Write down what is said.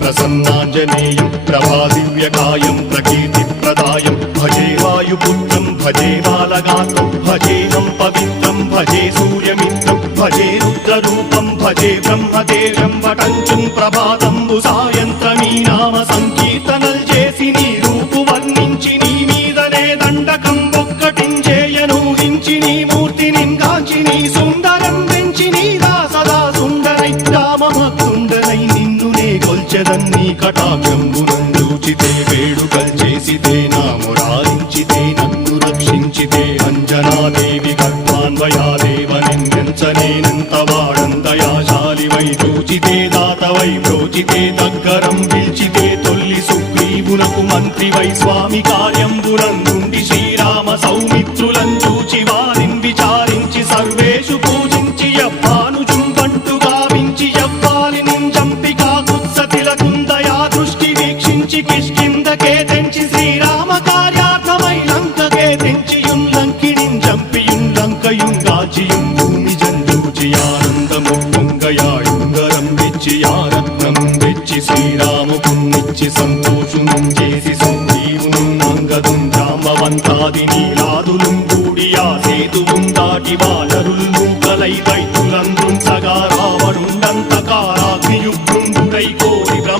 ప్రసన్నాంజనేయం ప్రభాదివ్యకాయం ప్రకీర్తిప్రదాయం భజే వాయుపుత్రం భజే బాలగాత్రం భజేహం పవిత్రం భజే సూర్యమిత్రం భజే రుద్రరూపం భజే బ్రహ్మదేవం వటంచుం ప్రభాతంబు సాయంత్రమీ నామ సంకీర్తనల్ చేసి నీ రూపు వర్ణించి నీ మీదనే దండకం ఒక్కటించేయనూహించి నీ మూర్తిని గాంచి నీ సుందరం పెంచి నీదా సదా సుందరై రామభక్తుండనై నిన్నునే కొల్చెదన్నీ కటాక్షంబునందూచితే వేడుకల్ చేసితే నా మురారించితే నన్ను రక్షించితే అంజనాదేవి గర్భాన్వయాదేవనిందించనేనంత వాడందయాశాలివై చూచితే దాతవై బ్రోచితే దగ్గరం పిల్చితే తొల్లి సుగ్రీవునకు మంత్రివై స్వామి కార్యంబునందుండి శ్రీరామ సౌమిత్రులం చూచి వారిని విచారించి సర్వేషు పూజించి యవ్వానుజుంబంటు గావించి యవ్వాలిని చంపికా కుత్సతిలకుందయా దృష్టి వీక్షించి కిష్కిందకే తెంచి శ్రీరామ కార్యార్థమై లంకకే తెంచియుం లంకిణిం చంపియుం లంకయుం గాచియుం భూమి జందూచి ఆనందము పొంగయాయుంగరం వెచ్చి ఆరత్నం వెచ్చి శ్రీరాముకున్నిచ్చి సంతోషుం